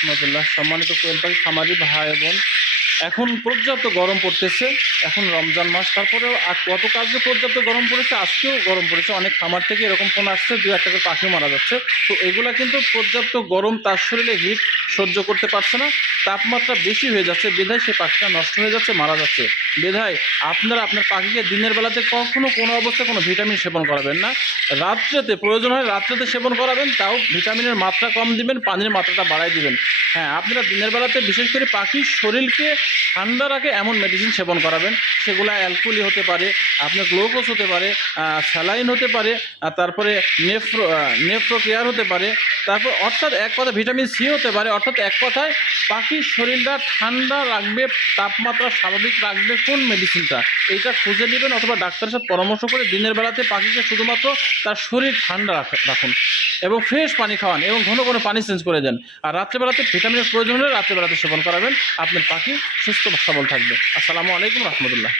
রহমতুল্লাহ। সম্মানিত কোয়েল পাখি খামারি ভাই বোন, এখন পর্যাপ্ত গরম পড়তেছে। এখন রমজান মাস, তারপরেও গতকাল যে পর্যাপ্ত গরম পড়েছে, আজকেও গরম পড়েছে। অনেক খামার থেকে এরকম ফোন আসছে, 2-1টা করে পাখি মারা যাচ্ছে। তো এগুলা কিন্তু পর্যাপ্ত গরম, তার শরীরে হিট সহ্য করতে পারছে না, তাপমাত্রা বেশি হয়ে যাচ্ছে, বিধায় সে পাখিটা নষ্ট হয়ে যাচ্ছে, মারা যাচ্ছে। বিধায় আপনারা আপনার পাখিকে দিনের বেলাতে কখনো কোনো অবস্থায় কোনো ভিটামিন সেবন করাবেন না। রাত্রেতে প্রয়োজন হয় রাত্রেতে সেবন করাবেন, তাও ভিটামিনের মাত্রা কম দিবেন, পানির মাত্রাটা বাড়াই দিবেন। হ্যাঁ, আপনারা দিনের বেলাতে বিশেষ করে পাখির শরীরকে ঠান্ডা রাখে এমন মেডিসিন সেবন করাবেন। সেগুলো অ্যালকোহলি হতে পারে, আপনার গ্লুকোজ হতে পারে, স্যালাইন হতে পারে, তারপরে নেফ্রো কেয়ার হতে পারে, তারপর অর্থাৎ এক কথা ভিটামিন সি হতে পারে। অর্থাৎ এক কথায় পাখির শরীরটা ঠান্ডা রাখবে, তাপমাত্রা স্বাভাবিক রাখবে কোন মেডিসিনটা, এইটা খুঁজে নেবেন, অথবা ডাক্তারের সাথে পরামর্শ করে দিনের বেলাতে পাখিকে শুধুমাত্র তার শরীর ঠান্ডা রাখুন এবং ফ্রেশ পানি খাওয়ান এবং ঘন ঘন পানি চেঞ্জ করে দেন। আর রাত্রেবেলাতে ভিটামিনের প্রয়োজন হলে রাত্রেবেলাতে সেবন করাবেন। আপনার পাখি সুস্থ সবল থাকবে। আসসালামু আলাইকুম রহমতুল্লাহ।